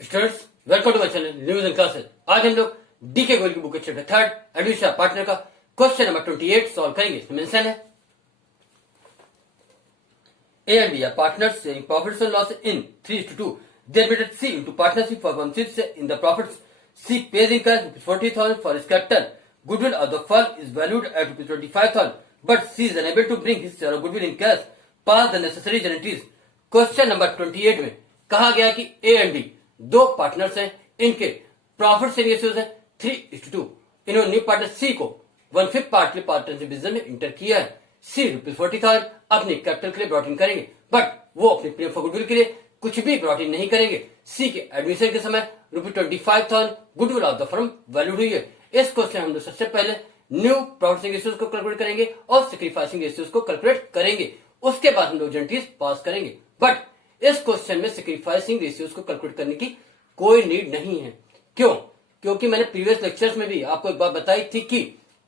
Students, welcome to my channel news and classes. आज हम लोग डीके गोयल की बुक के चैप्टर थर्ड एडमिशन पार्टनर का क्वेश्चन नंबर 28 सॉल्व करेंगे। इसमें मेंशन है A and B are partners sharing profits and losses in 3:2. They admitted C into partnership for 1/6 in the profits. C pays in cash ₹40,000 for his capital. Goodwill of the firm is valued at ₹25,000, but C is unable to bring his share of goodwill in cash. Pass the necessary guarantees. Question number 28 में कहा गया कि A and B दो partners हैं, इनके profit sharing ratios है 3:2। इन्होंने new partner C को 1/5 पार्टली पार्टनरशिप बिजनेस में इंटर किया है। C ₹40,000 अपने कैपिटल के लिए ब्रॉट इन करेंगे, बट वो अपने प्रीमियम फॉर गुडविल के लिए कुछ भी ब्रॉट इन नहीं करेंगे। C के एडमिशन के समय ₹25,000 goodwill of the firm valued हुई है। इस क्वेश्चन हम लोग सबसे पहले न्यू प्रॉफिट शेयरिंग रेशियोज को कैलकुलेट करेंगे और सैक्रिफाइसिंग रेशियोज को कैलकुलेट करेंगे। उसके बाद हम लोग जनरलिटीज पास करेंगे, बट इस क्वेश्चन में सैक्रिफाइसिंग रेशियोज को कैलकुलेट करने की कोई नीड नहीं है। क्यों? क्योंकि मैंने प्रीवियस लेक्चर्स में भी आपको एक बात बताई थी कि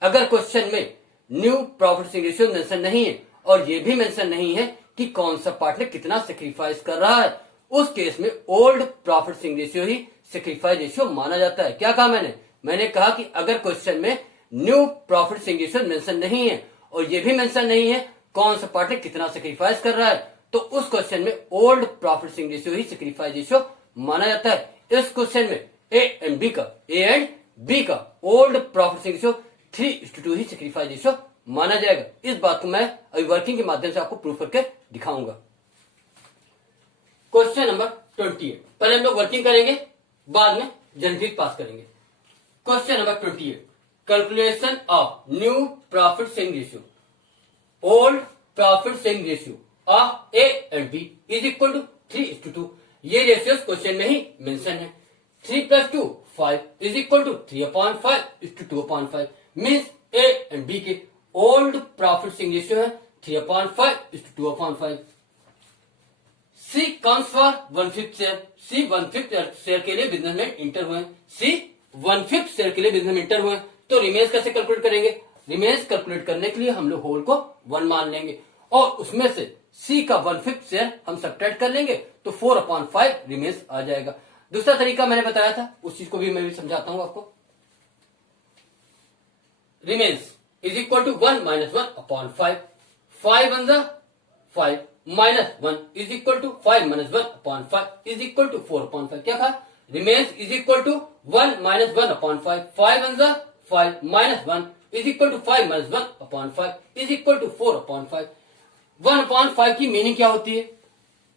अगर क्वेश्चन में new profit sharing ratio mention नहीं है और ये भी मेंशन नहीं है कि कौन सा पार्टनर कितना सैक्रिफाइस कर रहा है, उस केस में ओल्ड प्रॉफिट शेयरिंग रेशियो ही सैक्रिफाइस रेशियो माना जाता है। क्या कहा मैंने कहा कि अगर क्वेश्चन में new profit sharing ratio mention नहीं है और ये भी मेंशन नहीं है कौन सा पार्टनर कितना सैक्रिफाइस कर रहा है, तो उस क्वेश्चन में ओल्ड प्रॉफिट शेयरिंग रेशियो ही सैक्रिफाइस रेशियो माना जाता है। इस क्वेश्चन में ए एंड बी का ओल्ड प्रॉफिट शेयरिंग रेशियो 3:2 ही सैक्रिफाइस रेशियो माना जाएगा। इस बात को मैं अभी वर्किंग के माध्यम से आपको प्रूफ करके दिखाऊंगा। क्वेश्चन नंबर 28 पहले हम लोग वर्किंग करेंगे, बाद में जनरल पास करेंगे। Question number 28 calculation of new profit sharing ratio old profit sharing ratio of A and B is equal to 3:2। ये रेशियो क्वेश्चन में ही मेंशन है। 3 + 2 5 is equal to 3/5:2/5 means A and B के old profit sharing ratio है 3/5:2/5। C comes for 1/5 share. C 1/5 share के लिए business में inter हुए। सी 1/5 share के लिए बिजनेस में इंटर हुए, तो रिमेन्स कैसे कैलकुलेट करेंगे? रिमेन्स कैलकुलेट करने के लिए हम लोग होल को 1 मान लेंगे और उसमें से C का 1/5 शेयर हम सब्ट्रैक्ट कर लेंगे तो 4/5 रिमेन्स आ जाएगा। दूसरा तरीका मैंने बताया था, उस चीज को भी मैं भी समझाता हूं आपको। Remains is equal to 1 - 1/5। 5 × 5 -1 is equal to 5 - 1/5 is equal to 4/5। क्या कहा? Remains is equal to 1 - 1/5। 5 × 5 -1 is equal to 5 - 1/5 is equal to 4/5। 1/5 की मीनिंग क्या होती है?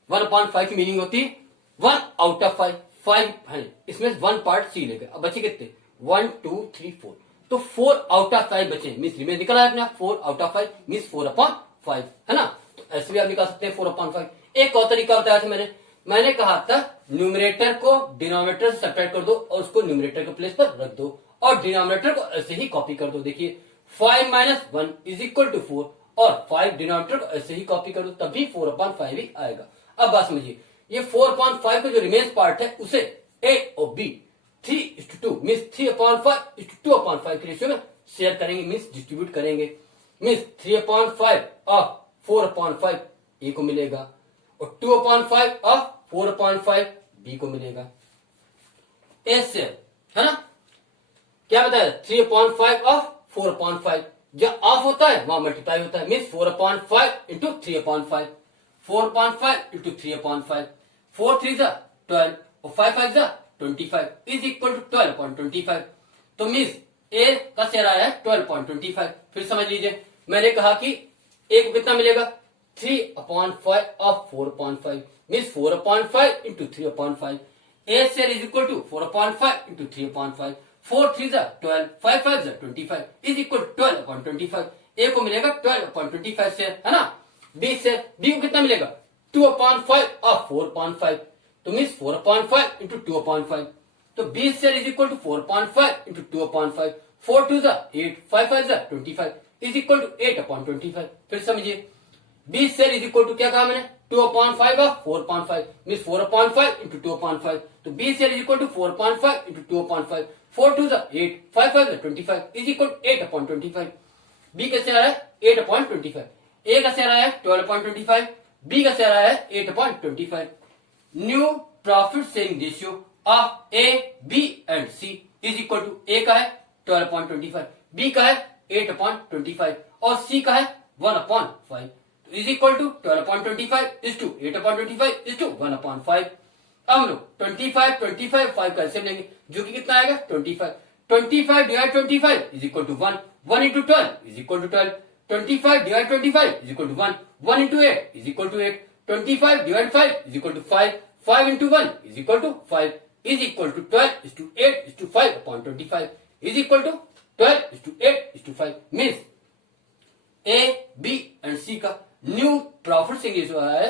1/5 की मीनिंग होती है 1 आउट ऑफ 5। 5 है, इसमें 1 पार्ट सी लेकर अब बचे कितने? 1 2 3 4, तो 4 आउट ऑफ 5 बचे मीन्स रिमेन निकला है अपने आप। 4 आउट ऑफ 5 मीन्स 4/5 है ना। तो ऐसे भी आप निकाल सकते हैं 4/5। एक और तरीका बताया था मैंने कहा था न्यूमरेटर को डिनोमिनेटर से सब्ट्रैक्ट कर दो और उसको न्यूमरेटर के प्लेस पर रख दो और डिनोमिनेटर को ऐसे ही कॉपी कर दो। देखिए 5 - 1 इज इक्वल टू 4 और 5 डिनोमिनेटर को ऐसे ही कॉपी कर दो, तब भी 4/5 ही आएगा। अब बात समझिए, ये 4/5 का जो रिमेन्स पार्ट है उसे ए और बी 3:2 मीन्स 3/5:2/5 के रेशियो में शेयर करेंगे, मीन्स डिस्ट्रीब्यूट करेंगे। मीन्स 3/5 ऑफ 4/5 ए को मिलेगा और 2/5 ऑफ 4/5 बी को मिलेगा। ए शेयर है ना, क्या बताया? 3/5 ऑफ 4/5 जब ऑफ होता है वहां मल्टीप्लाई होता है, मीन्स 4/5 इंटू 3/5। 4/5 इंटू 3/5, 4 3 12 और 5 5 25 इज इक्वल टू 12/25। तो मीन्स ए का शेयर आया है 12/25। फिर समझ लीजिए, मैंने कहा कि ए को कितना मिलेगा? 3/5 of 4/5 means 4/5 into 3/5। A share is equal to 4/5 into 3/5। 4 3 12, 5 5 25 is equal 12/25। A को मिलेगा 12/25 शेयर है ना। बी शेयर, बी को कितना मिलेगा? 2/5 ऑफ 4/5, तो मीन्स 4/5 इंटू 2/5। तो B share is equal to 4/5 into 2/5। 4 2 8, 5 5 25 is equal to 8/25। फिर समझिए, B share is equal to क्या कहा मैंने? 2/5 ऑफ 4/5 मीन्स 4/5 इंटू 2/5। तो B share is equal to 4/5 into 2/5। 4 2 8, 5 5 25 is equal to 8/25। B का शेयर है 8/25। ए का शेयर आया 12/25, बी का शेयर आया 8/25। New profit sharing ratio of A B and C is equal to A का है 12.25, बी का है 8.25 और सी का है 1/5 is equal to 12.25 is to 8/25 is to 1/5। अब हम लोग 25 25 5 का एलसीएम लेंगे जो कि कितना आएगा 25 25 divide 25 is equal to 1 1 into 12 is equal to 12 25 divide 25 is equal to 1 1 into 8 is equal to 8 25 divide 5 is equal to 5 5 into 1 is equal to 5 is equal to 12 is to 8 is to 5/25 is equal to 12 is to 8 is to 5 means A B and सी का new profit sharing ratio है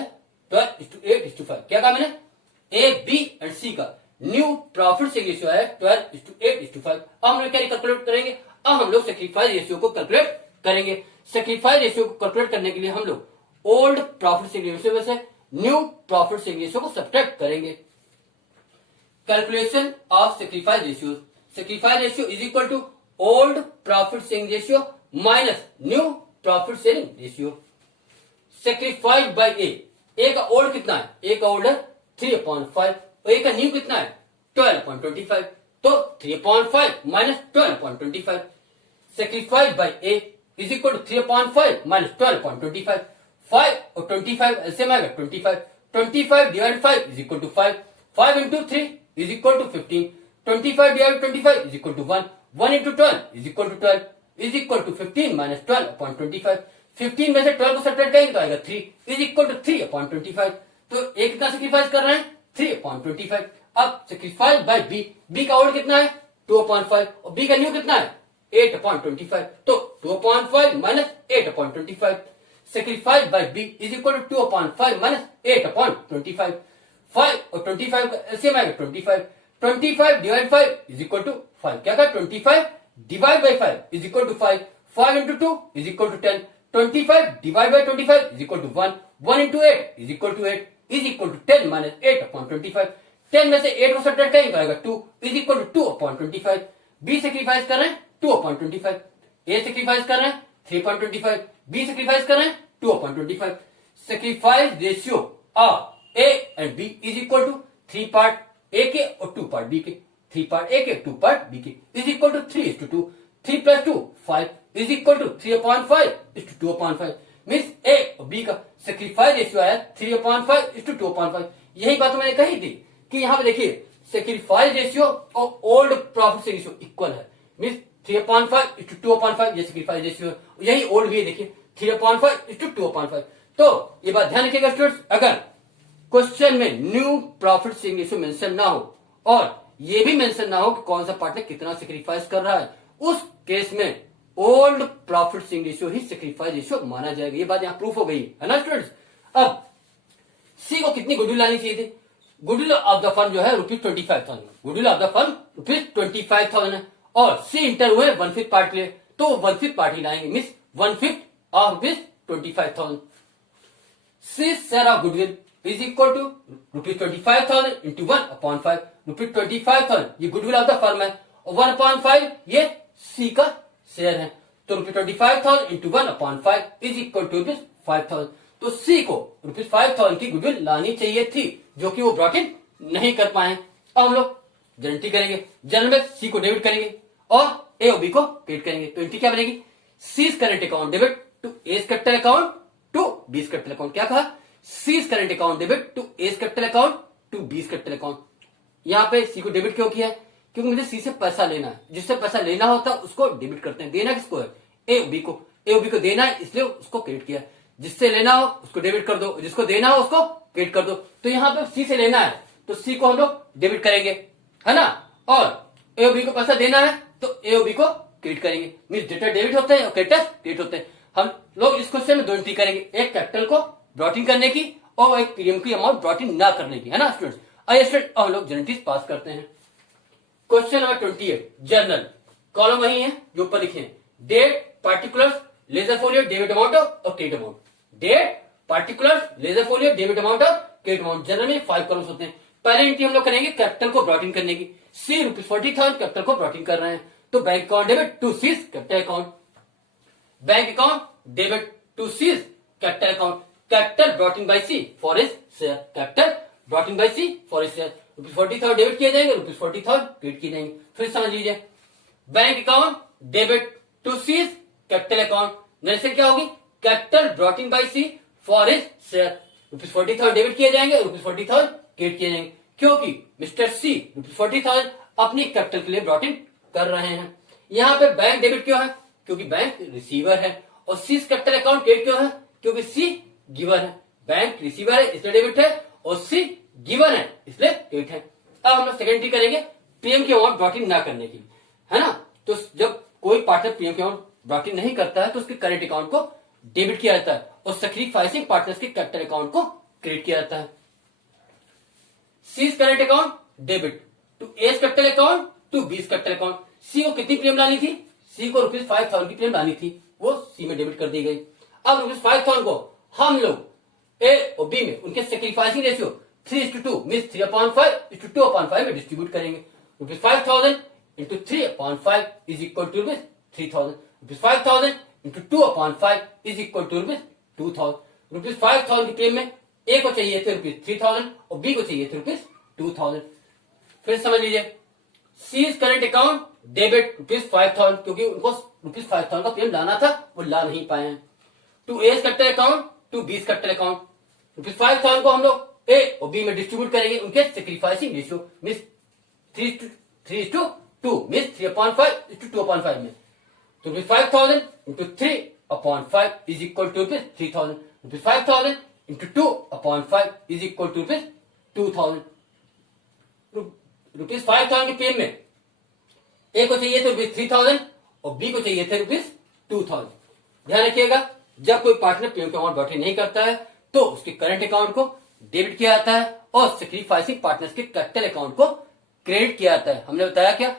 12 is to 8 is to 5। क्या कहा मैंने? ए B and सी का new profit sharing ratio है 12 is to 8 is to 5। अब हम लोग क्या कैलकुलेट करेंगे? अब हम लोग सैक्रिफाइस रेशियो को कैलकुलेट करेंगे। सैक्रिफाइस रेशियो को कैलकुलेट करने के लिए हम लोग ओल्ड प्रॉफिट शेयरिंग रेशियो में से न्यू प्रॉफिट शेयरिंग रेशियो को सब्ट्रैक्ट करेंगे। Calculation of sacrifice ratio, sacrifice ratio is equal to old profit sharing ratio minus new profit sharing ratio. Sacrificed by A का ओल्ड कितना है? ए का old है 3/5 और ए का न्यू कितना है 12.25 तो 3/5 minus 12.25 sacrificed by A is equal to 3/5 minus 12.25 5 और 25 एलसीएम आएगा 25 25 divide 5 is equal to 5 5 into 3 is equal to 15 25 divide 25 is equal to 1 1 into 12 is equal to 12 is equal to 15 minus 12/25 15 में से 12 को सब्ट्रैक्ट करेंगे तो आएगा 3 इज इक्वल टू 3/25 तो ए कितना सैक्रिफाइस कर रहे हैं 3/25। अब सैक्रिफाइस बाय बी, बी का ओल्ड कितना है 2/5 और बी का न्यू कितना है 8/25 तो 2/5 minus 8/25 sacrifice by B is equal to 2/5 minus 8/25 5 और 25 का एलसीएम आएगा 25 25 डिवाइड 5 इज इक्वल टू 5 क्या था 25 divide by 5 is equal to 5 5 into 2 is equal to 10 25 divide by 25 is equal to 1 1 into 8 is equal to 8 is equal to 10 minus 8/25 10 में से 8 को subtract करेंगे तो आएगा 2 is equal to 2/25 B sacrifice कर रहे हैं 2/25 ए सैक्रिफाइस कर रहे हैं 3/25 बी सैक्रिफाइस कर रहे हैं 2/25 sacrifice ratio of A and B is equal to 3 part A के और 2 पार्ट बी के 3 पार्ट ए के 2 पार्ट बी के is equal to 3:2 3 plus 2 5 is equal to 3/5 is to 2/5 means A और बी का सैक्रिफाइस रेशियो आया 3/5 is to 2/5। यही बात मैंने कही थी कि यहाँ पे देखिए सैक्रिफाइस रेशियो और ओल्ड प्रॉफिट रेशियो इक्वल है मीन्स 3/5 इज टू 2/5 ये सैक्रिफाइस रेशियो है यही ओल्ड भी है देखिए 3/5 इज टू 2/5। तो ये बात ध्यान रखिएगा स्टूडेंट्स अगर क्वेश्चन में new profit sharing ratio mention ना हो और ये भी मेंशन ना हो कि कौन सा पार्टनर कितना सैक्रिफाइस कर रहा है उस केस में ओल्ड प्रॉफिट शेयरिंग रेशियो ही सैक्रिफाइस रेशियो माना जाएगा। ये बात यहाँ प्रूफ हो गई है ना स्टूडेंट्स। अब सी को कितनी गुडविल लानी चाहिए थी? गुडविल ऑफ द फर्म जो है ₹25,000 गुडविल ऑफ द फर्म ₹25,000 है और सी इंटर हुए 1/5 पार्ट लिए तो 1/5 पार्ट ही लाएंगे means 1/5 of ₹25,000 C share of goodwill is equal to ₹25,000 into 1/5 ₹25,000 ये गुडविल ऑफ द फर्म है और 1/5 ये सी का शेयर है तो ₹25,000 इंटू 1/5 इज इक्वल टू ₹5,000 तो सी को ₹5,000 की गुडविल लानी चाहिए थी जो कि वो ब्रॉट इन नहीं कर पाए। अब हम लोग जनरल करेंगे जनरल में सी को डेबिट करेंगे और ए और बी को क्रेडिट करेंगे तो एंट्री क्या बनेगी C's current account debit to A's capital account to B's capital account. क्या कहा C's current account debit to A's capital account to B's capital account. यहाँ पे सी को डेबिट क्यों किया है क्योंकि मुझे सी से पैसा लेना है जिससे पैसा लेना होता है उसको डेबिट करते हैं देना किसको है ए बी को देना है इसलिए उसको क्रेडिट किया जिससे लेना हो उसको डेबिट कर दो जिसको देना हो उसको क्रेडिट कर दो तो यहाँ पे सी से लेना है तो सी को हम लोग डेबिट करेंगे है ना और ए बी को पैसा देना है तो ए बी को क्रेडिट करेंगे मीन डेटर डेबिट होते हैं और क्रेडिटर क्रेडिट होते हैं। हम लोग इस क्वेश्चन में दो एंट्री करेंगे एक कैपिटल को ब्रॉट इन करने की और एक प्रीमियम की अमाउंट ब्रॉट इन ना करने की है ना स्टूडेंट्स। आइए स्टूडेंट हम लोग जनरल पास करते हैं। क्वेश्चन नंबर 28 जर्नल कॉलम वही है जो ऊपर लिखे हैं date particulars ledger folio debit amount और credit amount date particulars ledger folio debit amount और क्रेडिट अमाउंट। जनरल में 5 कॉलम्स होते हैं। पहले एंट्री हम लोग करेंगे कैपिटल को ब्रॉट इन करने की सी ₹40,000 कैपिटल को ब्रॉट इन कर रहे हैं तो bank account debit to C's capital account bank account debit to C's capital account capital brought in by C for his share capital brought in by C for his share ₹40,000 debit किए जाएंगे, ₹40,000 credit किए जाएंगे। फिर समझ लीजिए, bank account debit to C's capital account, जैसे क्या होगी, capital brought in by C for his share, ₹40,000 debit किए जाएंगे, ₹40,000 क्रेडिट किए जाएंगे, क्योंकि मिस्टर सी ₹40,000 अपनी कैपिटल के लिए ब्रॉट इन कर रहे हैं। यहाँ पे बैंक डेबिट क्यों है, क्योंकि बैंक रिसीवर है, और सी कैपिटल अकाउंट क्रेडिट क्यों है, क्योंकि सी गिवर है। बैंक रिसीवर है इसलिए डेबिट है, और सी गिवन है इसलिए क्रेडिट है। अब हम लोग सेकेंड करेंगे पीएम की अमाउंट ब्रॉट इन ना करने की, है ना। तो जब कोई पार्टनर पीएम की अमाउंट ब्रॉट इन नहीं करता है तो उसके करेंट अकाउंट को डेबिट किया जाता है, और सैक्रिफाइसिंग पार्टनर्स के कैपिटल अकाउंट को क्रेडिट किया जाता है। C's current account debit to A's capital account to B's capital account. C को कितनी प्रीमियम लानी थी, सी को ₹5,000 की प्रीमियम लानी थी, वो सी में डेबिट कर दी गई। अब ₹5,000 को हम लोग ए और बी में उनके सैक्रिफाइसिंग रेशियो 3:2 मीन 3/5:2/5 में डिस्ट्रीब्यूट करेंगे। ₹5,000 into 3/5 is equal to ₹3,000। ₹5,000 into 2/5 is equal to ₹2,000। ₹5,000 की प्रीमियम में ए को चाहिए थे ₹3,000 और बी को चाहिए थे ₹2,000। फिर समझ लीजिए, सीज करंट अकाउंट डेबिट ₹5,000, क्योंकि उनको ₹5,000 का प्रीमियम लाना था, वो ला नहीं पाए हैं। To A's capital account to B capital account, ₹5,000 को हम लोग ए और बी में डिस्ट्रीब्यूट करेंगे उनके सैक्रिफाइसिंग रेशियो मीन 3:2 मीन 3/5:2/5 में। तो ₹5,000 into 3/5 is equal to ₹3,000। ₹5,000 into 2/5 is equal to ₹2,000। ₹5,000 की पेन में ए को चाहिए थे ₹3,000 और बी को चाहिए थे ₹2,000। ध्यान रखिएगा, जब कोई पार्टनर पीएम के अमाउंट ब्रॉट इन नहीं करता है तो उसके करंट अकाउंट को डेबिट किया जाता है, और सैक्रिफाइसिंग पार्टनर्स के कैपिटल अकाउंट को क्रेडिट किया जाता है। हमने बताया क्या,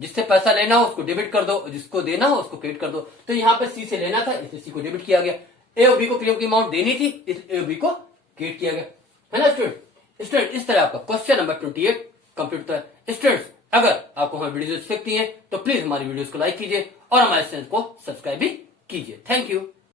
जिससे पैसा लेना हो उसको डेबिट कर दो, जिसको देना हो उसको क्रेडिट कर दो। तो यहाँ पे सी से लेना था इसलिए सी को डेबिट किया गया, ए और बी को प्रीमियम की अमाउंट देनी थी इसलिए ए और बी को क्रेडिट किया गया, है ना स्टूडेंट। इस तरह आपका क्वेश्चन नंबर 28 कंप्लीट होता है। स्टूडेंट्स, अगर आपको हमारी वीडियो अच्छी लगती है तो प्लीज हमारी वीडियोस को लाइक कीजिए और हमारे चैनल को सब्सक्राइब भी कीजिए। Thank you.